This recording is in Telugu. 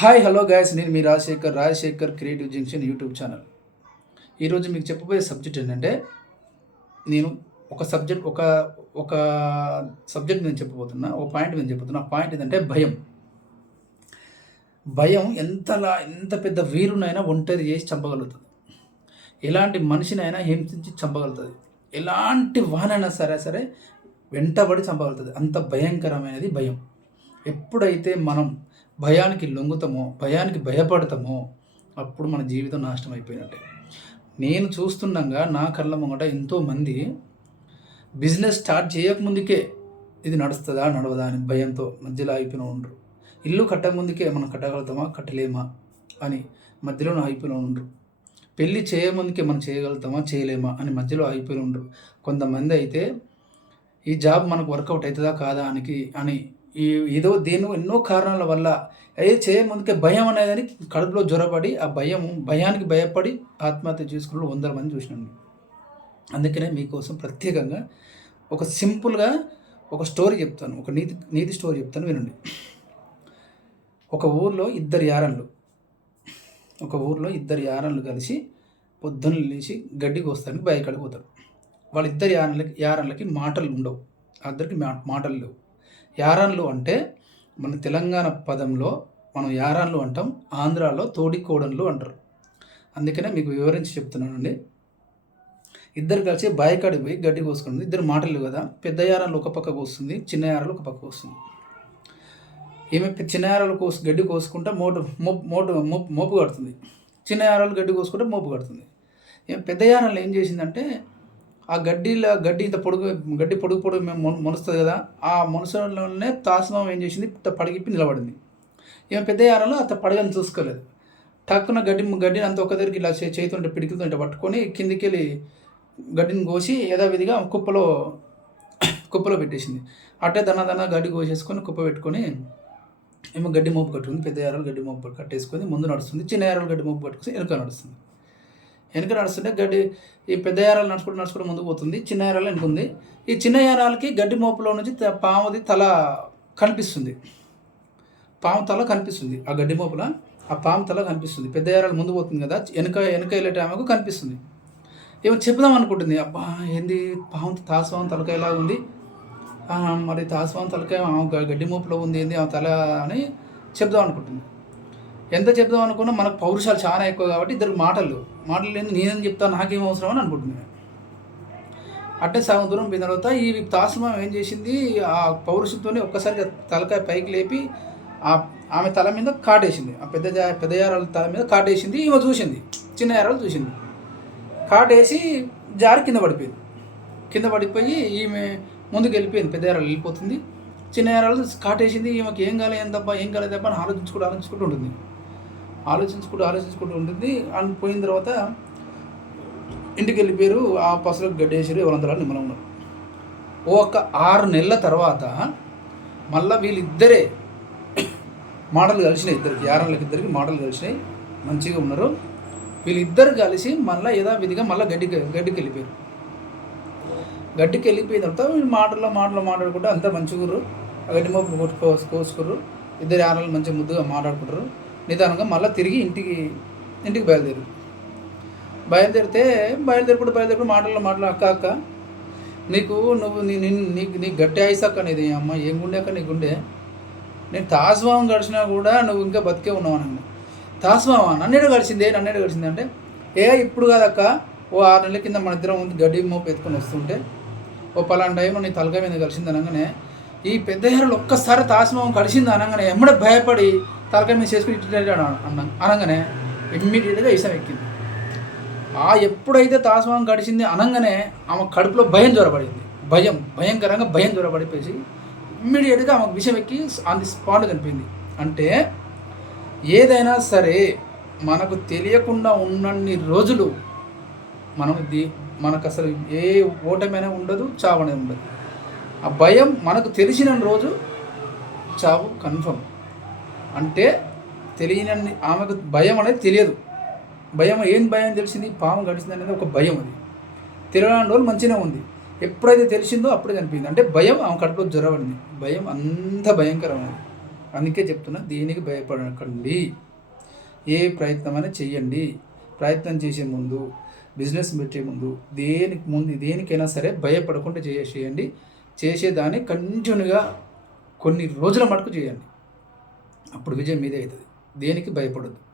హాయ్ హలో గాయస్ నేను మీ Rajasekhar Rajasekhar creative junction YouTube channel ఈరోజు మీకు చెప్పబోయే సబ్జెక్ట్ ఏంటంటే నేను ఒక సబ్జెక్ట్ ఒక ఒక సబ్జెక్ట్ నేను చెప్పబోతున్నా ఒక పాయింట్ నేను చెప్తున్నా ఆ పాయింట్ ఏంటంటే భయం. భయం ఎంతలా ఎంత పెద్ద వీరునైనా ఒంటరి చేసి చంపగలుగుతుంది. ఎలాంటి మనిషినైనా హింసించి చంపగలుగుతుంది. ఎలాంటి వానైనా సరే సరే వెంటబడి చంపగలుగుతుంది. అంత భయంకరమైనది భయం. ఎప్పుడైతే మనం భయానికి లొంగుతామో భయానికి భయపడతామో అప్పుడు మన జీవితం నాశనం అయిపోయినట్టే. నేను చూస్తుండగా నా కళ్ళ ముంగట ఎంతోమంది బిజినెస్ స్టార్ట్ చేయకముందుకే ఇది నడుస్తుందా నడవదా అని భయంతో మధ్యలో అయిపోయిన ఉండరు. ఇల్లు కట్టకముందుకే మనం కట్టగలుగుతామా? కట్టలేమా అని మధ్యలో అయిపోయిన ఉండరు. పెళ్ళి చేయముందుకే మనం చేయగలుగుతామా? చేయలేమా అని మధ్యలో అయిపోయి ఉండరు. కొంతమంది అయితే ఈ జాబ్ మనకు వర్కౌట్ అవుతుందా కాదా? అని అని ఈ ఏదో దేని ఎన్నో కారణాల వల్ల అయితే చేయముందుకే భయం అనేది కడుపులో జ్వరపడి ఆ భయం భయానికి భయపడి ఆత్మహత్య చేసుకున్న వందల మంది చూసినాను అందుకనే మీకోసం ప్రత్యేకంగా ఒక సింపుల్గా ఒక స్టోరీ చెప్తాను. ఒక నీతి నీతి స్టోరీ చెప్తాను వినండి. ఒక ఊర్లో ఇద్దరు యారన్లు. ఒక ఊర్లో ఇద్దరు యారన్లు కలిసి పొద్దున్న లేచి గడ్డి కోస్తానికి బయకాడికి పోతారు వాళ్ళిద్దరు యారన్లకి యారన్లకి మాటలు ఉండవు. అందరికి మా మాటలు లేవు. యారాన్లు అంటే మన తెలంగాణ పదంలో మనం యారాన్లు అంటాం ఆంధ్రాలో తోడికోడన్లు అంటారు. అందుకనే మీకు వివరించి చెప్తున్నానండి. ఇద్దరు కలిసి బాయికాడికి పోయి గడ్డి కోసుకుంటుంది ఇద్దరు మాటలు కదా పెద్ద యారాలు ఒక పక్క కోస్తుంది చిన్న యారాలు ఒక పక్క కోస్తుంది. ఏమి చిన్న యారాలు కోసి గడ్డి కోసుకుంటా మోటు మోపు మోటు మోపు మోపు కడుతుంది. చిన్న యారాలు గడ్డి కోసుకుంటే మోపు కడుతుంది. ఏమి పెద్ద యారాలు ఏం చేసిందంటే ఆ గడ్డిలో గడ్డి ఇంత పొడుగు గడ్డి పొడుగు పొడుగు మేము మొలుస్తుంది కదా ఆ మొనసలోనే తాసనం ఏం చేసింది? పడగిప్పి నిలబడింది. ఏం పెద్ద యారంలో అంత పడగని చూసుకోలేదు. టక్కున గడ్డి గడ్డిని అంత ఒక దగ్గరికి ఇలా చేతుంటే పిడికితుంటే పట్టుకొని కిందికి వెళ్ళి గడ్డిని కోసి యథావిధిగా కుప్పలో కుప్పలో పెట్టేసింది. అట్టే దన దన గడ్డి కోసేసుకొని కుప్ప పెట్టుకొని ఏమో గడ్డి మోపు కట్టుకుంది. పెద్ద యారాలు గడ్డి మోపు కట్టేసుకొని ముందు నడుస్తుంది. చిన్న యారాలు గడ్డి మోపు కట్టుకొని వెనుక నడుస్తుంది. వెనక నడుస్తుంటే గడ్డి ఈ పెద్ద ఏరాలు నడుచుకుంటూ నడుచుకుంటూ ముందుకు పోతుంది. చిన్న ఏరాలు వెనుకుంది ఈ చిన్న ఏరాలకి గడ్డి మోపులో నుంచి పాముది తల కనిపిస్తుంది. పాము తల కనిపిస్తుంది. ఆ గడ్డి మోపుల ఆ పాము తల కనిపిస్తుంది. పెద్ద ఏరాలు ముందు పోతుంది కదా వెనక వెనక వెళ్ళే టైంకు కనిపిస్తుంది. ఏమో చెప్దాం అనుకుంటుంది. అబ్బా ఏంది? పాము తాసవాం తలకాయలా ఉంది. మరి తాసవాం తలకాయ గడ్డి మోపులో ఉంది ఏంది? ఆ తల అని చెప్దాం అనుకుంటుంది. ఎంత చెప్దాం అనుకున్నా మనకు పౌరుషాలు చాలా ఎక్కువ కాబట్టి ఇద్దరు మాటలు. మాటలు లేని నేనేం చెప్తాను? నాకేం అవసరం అని అనుకుంటున్నాను అట్టే సగం దూరం పోయిన తర్వాత ఈ తాసుమం ఏం చేసింది? ఆ పౌరుషంతోనే ఒక్కసారిగా తలకాయ పైకి లేపి ఆ ఆమె తల మీద కాటేసింది. ఆ పెద్ద పెద్ద యారాల తల మీద కాటేసింది. ఈమె చూసింది. చిన్న యారాలు చూసింది. కాటేసి జారి కింద పడిపోయింది. కింద పడిపోయి ఈమె ముందుకు వెళ్ళిపోయింది. పెద్ద యారాలు వెళ్ళిపోతుంది. చిన్న యారాలు కాటేసింది. ఈమెకి ఏం కాలేదు ఏం తప్ప ఏం కాలేదు తప్ప అని ఆలోచించుకుంటూ ఆలోచించుకుంటూ ఉంటుంది. ఆలోచించుకుంటూ ఆలోచించుకుంటూ ఉంటుంది. అండ్ పోయిన తర్వాత ఇంటికి వెళ్ళిపోయారు ఆ పసలకు గడ్డేసారు ఎవరందరూ నిమ్మలం ఉన్నారు. ఒక ఆరు నెలల తర్వాత మళ్ళీ వీళ్ళిద్దరే మాటలు కలిసినాయి. ఇద్దరికి యారాళ్ళకి ఇద్దరికి మాటలు కలిసినాయి. మంచిగా ఉన్నారు. వీళ్ళిద్దరు కలిసి మళ్ళీ యథావిధిగా మళ్ళీ గడ్డి గడ్డికి వెళ్ళిపోయారు గడ్డికి వెళ్ళిపోయిన తర్వాత వీళ్ళు మాటల్లో మాటలు మాట్లాడుకుంటూ అంతా మంచిగురు గడ్డి మోపు కోసుకోరు ఇద్దరు యారాలు మంచిగా ముద్దుగా మాట్లాడుకుంటారు. నిదానంగా మళ్ళీ తిరిగి ఇంటికి ఇంటికి బయలుదేరు. బయలుదేరితే బయలుదేరుకుడు బయలుదేరుకుడు మాటల్లో మాటలు అక్క అక్క నీకు నువ్వు నీ నీకు నీకు గట్టి ఐసక్క నీది అమ్మ ఏం గుండె అక్క నీ గుండె? నేను తాస్వామం గడిచినా కూడా నువ్వు ఇంకా బతికే ఉన్నావు అన్న తాస్వామా నన్నేడు గడిచిందే నన్నేడు గడిచింది అంటే ఏ ఇప్పుడు కాదక్క ఓ ఆరు నెలల కింద మన ఇద్దరం ఉంది గడ్డి మోపు ఎత్తుకొని వస్తుంటే ఓ పలానా టైం నీ తలకాయ మీద కలిసింది అనగానే ఈ పెద్ద హీరోలు ఒక్కసారి తాస్వామం కలిసింది అనగానే ఎమ్మడే భయపడి తలకాయ మీద చేసుకుని ఇట్టాడు అన్న అనగానే ఇమ్మీడియట్గా ఇసం ఎక్కింది ఆ ఎప్పుడైతే తాస్వామం గడిచింది అనగానే ఆమె కడుపులో భయం జ్వరపడింది భయం భయంకరంగా భయం జ్వరపడిపోయి ఇమ్మీడియట్గా ఆమెకు విషయం ఎక్కి ఆన్ ది స్పాట్ కనిపింది. అంటే ఏదైనా సరే మనకు తెలియకుండా ఉన్నన్ని రోజులు మనం ది మనకు అసలు ఏ ఓటమైనా ఉండదు చావనే ఉండదు. ఆ భయం మనకు తెలిసిన రోజు చావు కన్ఫర్మ్. అంటే తెలియని ఆమెకు భయం అనేది తెలియదు. భయం ఏం భయం తెలిసింది? పాము గడిచింది అనేది ఒక భయం అది. తెలియని రోజు మంచిగా ఉంది. ఎప్పుడైతే తెలిసిందో అప్పుడే కనిపించింది. అంటే భయం ఆమె కడుపులో జ్వరబడింది భయం అంత భయంకరమైనది అందుకే చెప్తున్నా దేనికి భయపడకండి. ఏ ప్రయత్నమైనా చెయ్యండి. ప్రయత్నం చేసే ముందు బిజినెస్ పెట్టే ముందు దేనికి ముందు దేనికైనా సరే భయపడకుండా చేసేయండి చేసేదాన్ని కంటిన్యూగా కొన్ని రోజుల మటుకు చేయండి. అప్పుడు విజయం మీదే అవుతుంది. దేనికి భయపడద్దు.